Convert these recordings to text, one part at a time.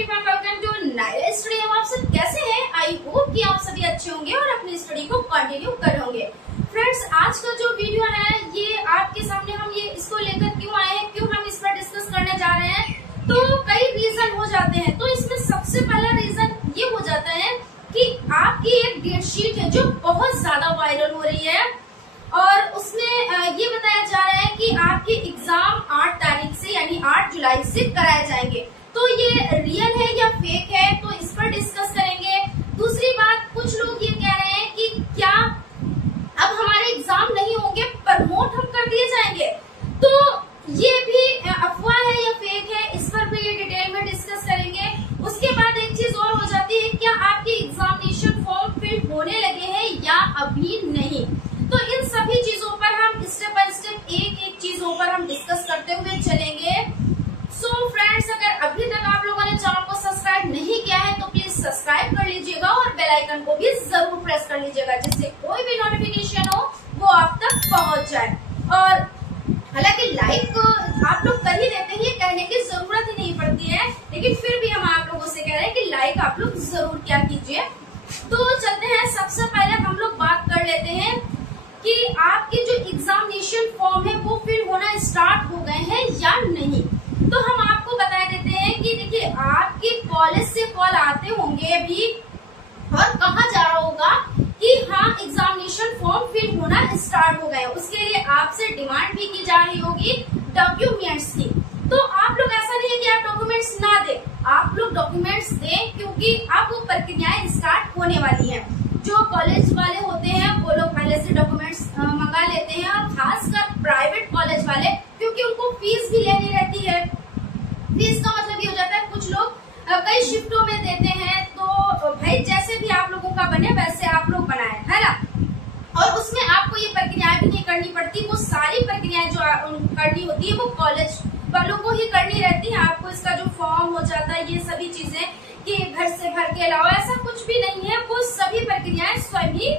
Everyone, welcome to नया study. आप सब कैसे हैं? आई होप कि आप सभी अच्छे होंगे और अपनी स्टडी को कंटिन्यू कर होंगे। फ्रेंड्स, आज का जो वीडियो है ये आपके सामने हम ये इसको लेकर क्यों आए हैं, क्यों हम इस पर डिस्कस करने जा रहे हैं, तो कई रीजन हो जाते हैं। तो इसमें सबसे पहला रीजन ये हो जाता है कि आपकी एक डेट शीट है जो बहुत ज्यादा वायरल हो रही है और उसमें ये बताया जा रहा है कि आपके एग्जाम 8 तारीख से यानी 8 जुलाई से कराए जाएंगे। तो ये रियल है या फेक है, तो इस पर डिस्कस करेंगे। दूसरी बात, कुछ लोग ये कह रहे हैं कि क्या अब हमारे एग्जाम नहीं होंगे, प्रमोट हम कर दिए जाएंगे। तो ये भी अफवाह है या फेक है, इस पर भी डिटेल में डिस्कस करेंगे। उसके बाद एक चीज और हो जाती है, क्या आपके एग्जामिनेशन फॉर्म फिल होने लगे हैं या अभी नहीं। तो इन सभी चीजों पर हम स्टेप बाय स्टेप एक एक चीजों पर हम डिस्कस करते हुए चलेंगे। सो फ्रेंड्स, अगर अभी तक आप लोगों ने चैनल को सब्सक्राइब नहीं किया है तो प्लीज सब्सक्राइब कर लीजिएगा और बेल आइकन को भी जरूर प्रेस कर लीजिएगा, जिससे कोई भी नोटिफिकेशन हो वो आप तक पहुंच जाए। और हालांकि लाइक आप लोग कर ही देते हैं, ये कहने की जरूरत ही नहीं पड़ती है, लेकिन फिर भी हम आप लोगों से कह रहे हैं कि लाइक आप लोग जरूर क्या कीजिए। तो चलते हैं, सबसे पहले हम लोग बात कर लेते हैं कि आपके जो एग्जामिनेशन फॉर्म है वो फिल होना स्टार्ट हो गए हैं या नहीं। तो हम आपको बता देते हैं कि देखिए, आपके कॉलेज से कॉल आते होंगे अभी और कहा जा रहा होगा कि हाँ एग्जामिनेशन फॉर्म फिल होना स्टार्ट हो गए। उसके लिए आपसे डिमांड भी की जा रही होगी डॉक्यूमेंट्स की। तो आप लोग ऐसा नहीं है कि आप डॉक्यूमेंट्स ना दें, आप लोग डॉक्यूमेंट्स दें, क्योंकि अब वो प्रक्रियाएं स्टार्ट होने वाली है। जो कॉलेज वाले होते हैं वो लोग पहले से डॉक्यूमेंट्स मंगा लेते हैं, और खासकर प्राइवेट कॉलेज वाले, क्योंकि उनको फीस भी लेनी रहती है। फीस का मतलब ये हो जाता है, कुछ लोग कई शिफ्टों में देते हैं, तो भाई जैसे भी आप लोगों का बने वैसे आप लोग बनाए, है ना। और उसमें आपको ये प्रक्रियाएं भी नहीं करनी पड़ती, वो सारी प्रक्रियाएं जो करनी होती है वो कॉलेज वालों को ही करनी रहती है। आपको इसका जो फॉर्म हो जाता है, ये सभी चीजें कि घर से भर के लाओ, ऐसा कुछ भी नहीं है, वो सभी प्रक्रियाएं स्वयं ही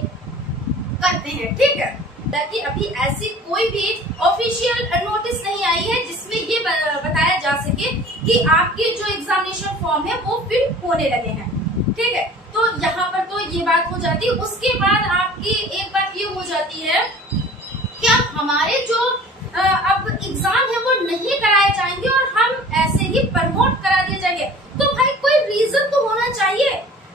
करते हैं, ठीक है। ताकि अभी ऐसी कोई भी ऑफिशियल नोटिस नहीं आई है जिसमें ये बताया जा सके कि आपके जो एग्जामिनेशन फॉर्म है वो फिल होने लगे हैं, ठीक है। तो यहाँ पर तो ये बात हो जाती है। उसके बाद आपकी एक बात ये हो जाती है, क्या हमारे जो अब एग्जाम है वो नहीं कराए जाएंगे और हम ऐसे ही प्रमोट करा दिए जाएंगे। तो भाई कोई रीजन तो होना चाहिए,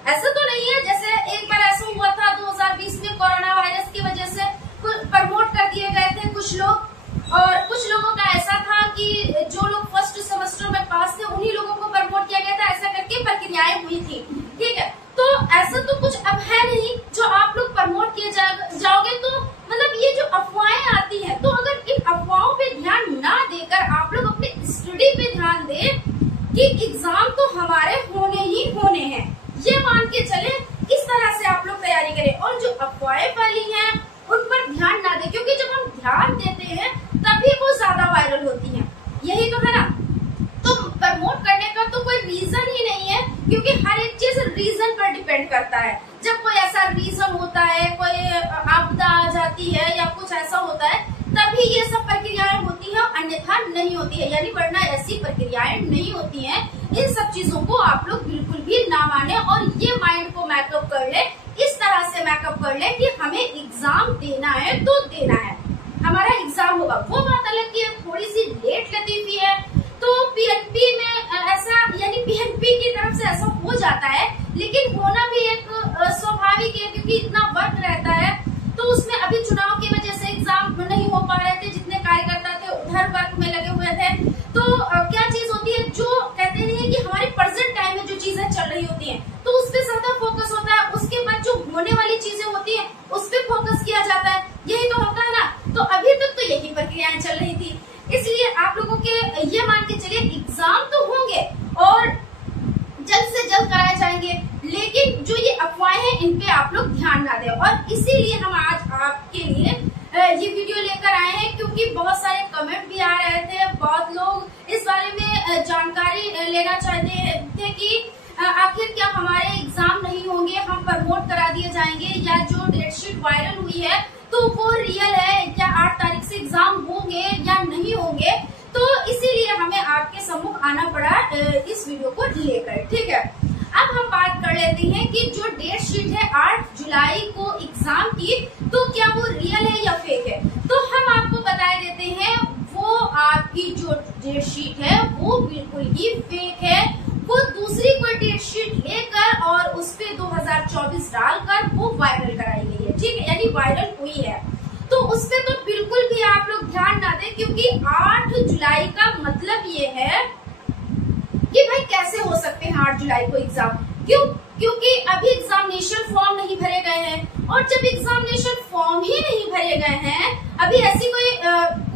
ऐसा तो नहीं है जैसे एक बार ऐसा हुआ था 2020 में कोरोना वायरस की वजह से प्रमोट कर दिए गए थे कुछ लोग, और कुछ लोगों का ऐसा था कि जो लोग फर्स्ट सेमेस्टर में पास थे उन्हीं लोगों को प्रमोट किया गया था, ऐसा करके प्रक्रियाएं हुई थी, ठीक है। तो ऐसा तो कुछ अब है नहीं जो आप लोग प्रमोट किए जाओगे। तो मतलब ये जो अफवाहें आती हैं, तो अगर इन अफवाहों पे ध्यान ना देकर आप लोग अपने स्टडी पे ध्यान दें कि एग्जाम तो हमारे होने ही होने हैं, ये मान के चले, इस तरह से आप लोग तैयारी करें। और जो अफवाहें फैली हैं उन पर ध्यान ना दें, क्योंकि जब हम ध्यान देते हैं तभी वो ज्यादा वायरल होती हैं, यही तो है ना। तो प्रमोट करने का तो कोई रीजन ही नहीं है, क्योंकि हर एक चीज रीजन पर डिपेंड करता है। जब कोई ऐसा रीजन होता है, कोई आपदा आ जाती है या कुछ ऐसा होता है, तभी ये सब प्रक्रियाएं होती है, अन्यथा नहीं होती है, यानी वरना ऐसी प्रक्रियाएं नहीं होती हैं। इन सब चीजों को आप लोग बिल्कुल भी ना माने और ये माइंड को मैकअप कर ले, इस तरह से मैकअप कर ले कि हमें एग्जाम देना है तो देना है, हमारा एग्जाम होगा। वो बात अलग की है, थोड़ी सी लेट लतीफी है, तो पीएनपी में ऐसा, यानी पीएनपी की तरफ से ऐसा हो जाता है, लेकिन होना भी एक स्वाभाविक है, क्योंकि इतना वर्क रहता है। तो उसमें अभी चुनाव की वजह से एग्जाम नहीं हो पा रहे थे, जितने कार्यकर्ता थे उधर वर्क में लगे हुए थे। तो क्या चीज होती है, जो कहते नहीं है कि हमारे प्रेजेंट टाइम में जो चीजें चल रही होती हैं तो उस पर ज्यादा फोकस होता है, उसके बाद जो होने वाली चीजें होती है उस पर फोकस किया जाता है, यही तो होता है ना। तो अभी तक तो यही प्रक्रियाएं चल रही थी, इसलिए आप लोगों के ये मान के चलिए एग्जाम तो होंगे और जल्द से जल्द कराए जाएंगे, लेकिन जो ये अफवाहें हैं इन पे आप लोग ध्यान ना दें। और इसीलिए हम आज आपके लिए ये वीडियो लेकर आए हैं, क्योंकि बहुत सारे कमेंट भी आ रहे थे, बहुत लोग इस बारे में जानकारी लेना चाहते थे कि आखिर क्या हमारे एग्जाम नहीं होंगे, हम प्रमोट करा दिए जाएंगे, या जो डेट शीट वायरल हुई है तो वो रियल है, क्या 8 तारीख से एग्जाम होंगे या नहीं होंगे। तो इसीलिए हमें आपके सम्मुख आना पड़ा इस वीडियो को लेकर। ठीक है, अब हम बात कर लेते हैं कि जो डेट शीट है 8 जुलाई को एग्जाम की, तो क्या वो रियल है या फेक है। तो हम आपको बता देते हैं वो आपकी जो डेट शीट है वो बिल्कुल ही फेक है। वो दूसरी कोई डेट शीट लेकर और उस पे 2024 डालकर वो वायरल कराई गई है। ठीक है, यानी वायरल हुई है। तो उस पे तो बिल्कुल भी आप लोग ध्यान ना दें, क्योंकि 8 जुलाई का मतलब ये है कि भाई कैसे हो सकते हैं 8 जुलाई को एग्जाम। क्योंकि अभी एग्जामिनेशन फॉर्म नहीं भरे गए हैं, और जब एग्जामिनेशन फॉर्म ही नहीं भरे गए हैं, अभी ऐसी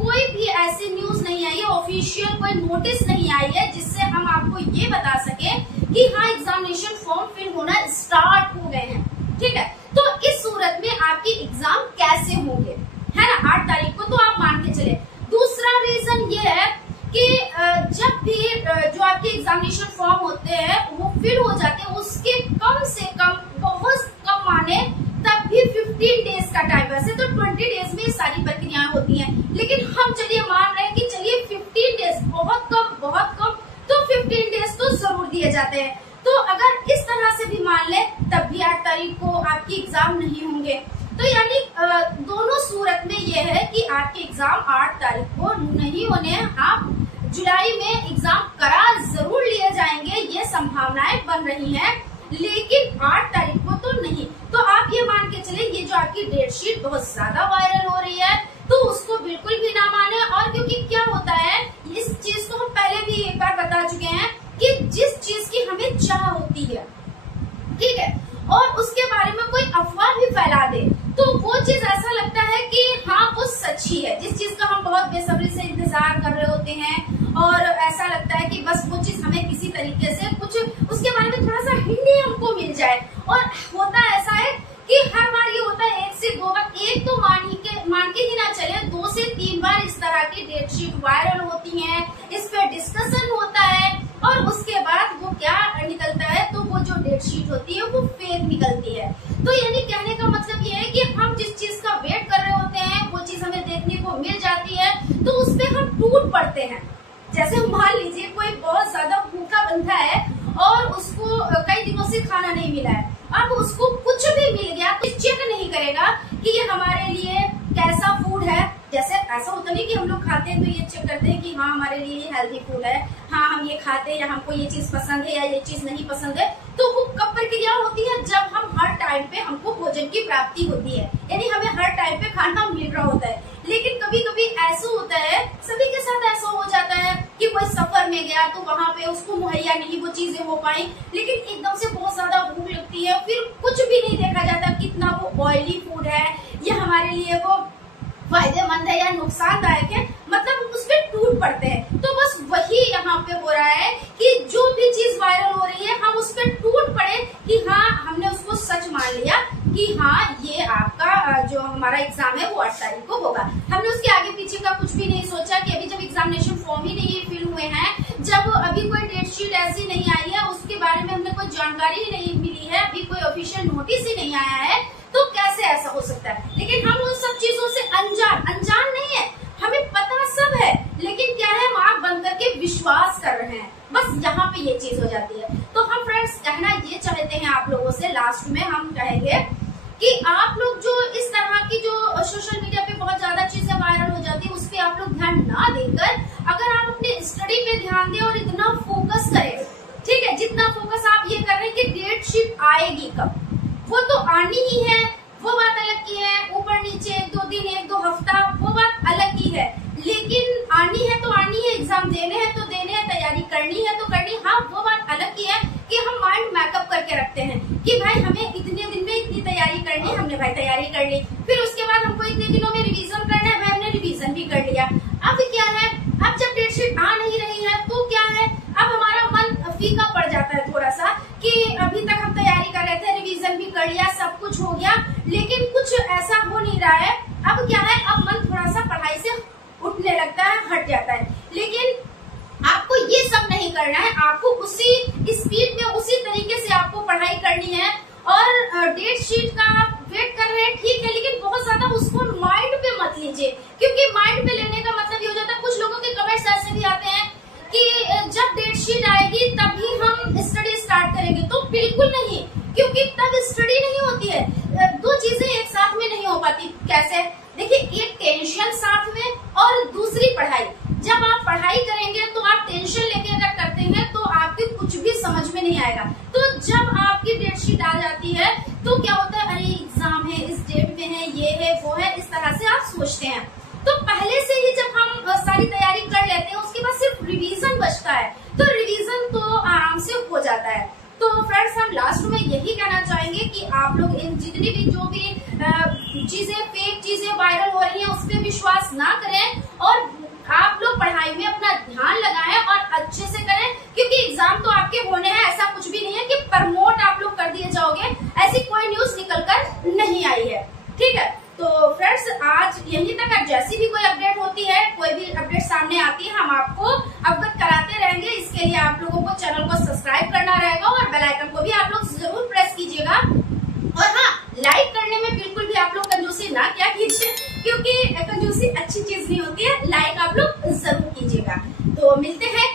कोई भी ऐसी न्यूज नहीं आई है, ऑफिशियल कोई नोटिस नहीं आई है जिससे हम आपको ये बता सके कि हाँ एग्जामिनेशन फॉर्म फिल होना स्टार्ट हो गए हैं। ठीक है, तो इस सूरत में आपकी एग्जाम कैसे होंगे, है ना, 8 तारीख को, तो आप मान के चले। दूसरा रीजन ये है कि जब भी जो आपके एग्जामिनेशन फॉर्म होते हैं वो फिल हो जाते हैं, उसके कम से कम बहुत कम माने तब भी 15 डेज का टाइम, वैसे तो 20 डेज में सारी प्रक्रियाएं होती हैं, लेकिन हम चलिए मान रहे हैं कि चलिए 15 डेज बहुत कम, तो 15 डेज तो जरूर दिए जाते हैं। तो अगर इस तरह से भी मान ले तब भी 8 तारीख को आपकी एग्जाम नहीं होंगे। तो यानी दोनों सूरत में ये है कि आपके एग्जाम 8 तारीख को नहीं होने हैं, आप जुलाई में एग्जाम करा जरूर लिए जाएंगे, ये संभावनाएं बन रही हैं, लेकिन 8 तारीख को तो नहीं। तो आप ये मान के चले ये जो आपकी डेट शीट बहुत ज्यादा वायरल हो रही है, तो उसको बिल्कुल भी ना माने। और क्योंकि क्या होता है, इस चीज को हम पहले भी एक बार बता चुके हैं कि जिस चीज की हमें चाह होती है, ठीक है, और उसके बारे में कोई अफवाह भी फैला दे, तो वो चीज ऐसा लगता है कि हाँ वो सच ही है। जिस चीज का हम बहुत बेसब्री से इंतजार कर रहे होते हैं और ऐसा लगता है कि बस वो चीज हमें किसी तरीके से कुछ उसके बारे में थोड़ा सा हिंदी हमको मिल जाए। और होता ऐसा है कि हर बार ये होता है 1 से 2 बार, एक तो मान के ही ना चले, 2 से 3 बार इस तरह की डेट शीट वायरल होती है, इस पे डिस्कशन होता है, और उसके बाद वो क्या निकलता है, तो वो जो डेट शीट होती है वो फेक निकलती है। तो यानी कहने का मतलब ये है कि हम जिस चीज का वेट कर रहे होते हैं वो चीज हमें देखने को मिल जाती है, तो उसपे हम टूट पड़ते हैं। जैसे मान लीजिए कोई बहुत ज्यादा भूखा बंधा है और उसको कई दिनों से खाना नहीं मिला है, अब उसको कुछ भी मिल गया तो चेक नहीं करेगा कि ये हमारे लिए कैसा फूड है। जैसे ऐसा होता नहीं कि हम लोग खाते हैं तो ये चेक करते हैं कि हाँ हमारे लिए ये हेल्दी फूड है, हाँ हम ये खाते हैं, या हमको ये चीज पसंद है या ये चीज नहीं पसंद है। तो वो कब प्रक्रिया होती है, जब हम हर टाइम पे हमको भोजन की प्राप्ति होती है, यानी हमें हर टाइम पे खाना मिल रहा होता है। लेकिन कभी कभी ऐसा होता है, सभी के साथ ऐसा हो जाता है कि कोई सफर में गया तो वहाँ पे उसको मुहैया नहीं वो चीजें हो पाई, लेकिन एकदम से बहुत ज्यादा भूख लगती है, फिर कुछ भी नहीं देखा जाता कितना वो ऑयली फूड है या हमारे लिए वो फायदेमंद है या नुकसानदायक है, मतलब उस पर टूट पड़ते हैं। तो बस वही यहाँ पे हो रहा है कि जो भी चीज वायरल हो रही है हम उस पर टूट पड़े कि हाँ हमने उसको सच मान लिया कि हाँ ये आपका जो हमारा एग्जाम है वो 8 तारीख को होगा। हमने उसके आगे पीछे का कुछ भी नहीं सोचा कि अभी जब एग्जामिनेशन फॉर्म ही नहीं फिल हुए हैं, जब अभी कोई डेट शीट ऐसी नहीं आई है, उसके बारे में हमें कोई जानकारी ही नहीं मिली है, अभी कोई ऑफिशियल नोटिस ही नहीं आया है, तो कैसे ऐसा हो सकता है। लेकिन हम उन सब चीजों से अनजान नहीं है, हमें पता सब है, लेकिन क्या है हम आंख बंद करके विश्वास कर रहे हैं, बस यहाँ पे ये चीज हो जाती है। तो हम फ्रेंड्स कहना ये चाहते हैं आप लोगों से, लास्ट में हम कहेंगे कि आप लोग जो इस तरह की जो सोशल मीडिया पे बहुत ज्यादा चीजें वायरल हो जाती है उस पर आप लोग ध्यान ना देकर अगर आप अपने स्टडी पे ध्यान दें और इतना फोकस करें, ठीक है, जितना फोकस आप ये कर रहे हैं कि डेट शीट आएगी कब, वो तो आनी ही है, वो बात अलग की है, ऊपर नीचे 1-2 दिन 1-2 हफ्ता वो बात अलग की है, लेकिन आनी है तो आनी है, एग्जाम देने हैं तो देने हैं, तैयारी करनी है तो करनी। हाँ वो बात अलग की है कि हम माइंड मैकअप करके रखते हैं कि भाई हमें इतने दिन में इतनी तैयारी करनी है, हमने भाई तैयारी कर ली, फिर उसके बाद हमको इतने दिनों में रिवीजन करना है, भाई हमने रिवीजन भी कर लिया। अब क्या है, अब जब डेट शीट आ नहीं रही है तो क्या है, अब हमारा मन फीका पड़ जाता है थोड़ा सा कि अभी तक हम तैयारी कर रहे थे, रिवीजन भी कर लिया, सब कुछ हो गया, लेकिन कुछ ऐसा हो नहीं रहा है। अब क्या है, अब मन थोड़ा सा पढ़ाई से उठने लगता है, हट जाता है। लेकिन आपको ये सब नहीं करना है, आपको उसी स्पीड में उसी तरीके से आपको पढ़ाई करनी है। और डेट शीट का आप वेट कर रहे हैं ठीक है, लेकिन बहुत ज्यादा उसको माइंड पे मत लीजिए, क्योंकि माइंड पे लेने का मतलब ये हो जाता है, कुछ लोगों के कमेंट्स ऐसे भी कैसे? देखिए, एक टेंशन साथ में और दूसरी पढ़ाई। जब आप पढ़ाई करेंगे तो आप टेंशन लेके अगर करते हैं तो आपके कुछ भी समझ में नहीं आएगा। तो जब आपकी डेट शीट आ जाती है तो क्या होता है, अरे एग्जाम है, इस डेट में है, ये है, वो है, इस तरह से आप सोचते हैं। तो पहले से ही जब हम सारी तैयारी कर लेते हैं, उसके बाद सिर्फ रिवीजन बचता है, तो रिवीजन तो आराम से हो जाता है। तो फ्रेंड्स, हम लास्ट में यही कहना चाहेंगे कि आप लोग इन जितनी भी जो भी चीजें, फेक चीजें वायरल हो रही हैं, उस पर विश्वास ना करें और आप लोग पढ़ाई में अपना ध्यान लगाएं और अच्छे से करें, क्योंकि एग्जाम तो आपके होने हैं। ऐसा कुछ भी नहीं है कि प्रमोट आप लोग कर दिए जाओगे, ऐसी कोई न्यूज निकल कर नहीं आई है। ठीक है, तो फ्रेंड्स आज यहीं तक। जैसी भी कोई अपडेट होती है, कोई भी अपडेट सामने आती है, हम आपको अवगत कराते रहेंगे। इसके लिए आप लोगों को चैनल को सब्सक्राइब करना रहेगा और बेल आइकन को भी आप लोग जरूर प्रेस कीजिएगा। और हाँ, लाइक करने में बिल्कुल भी आप लोग कंजूसी ना क्या कीजिए, क्योंकि कंजूसी अच्छी चीज नहीं होती है। लाइक आप लोग जरूर कीजिएगा। तो मिलते हैं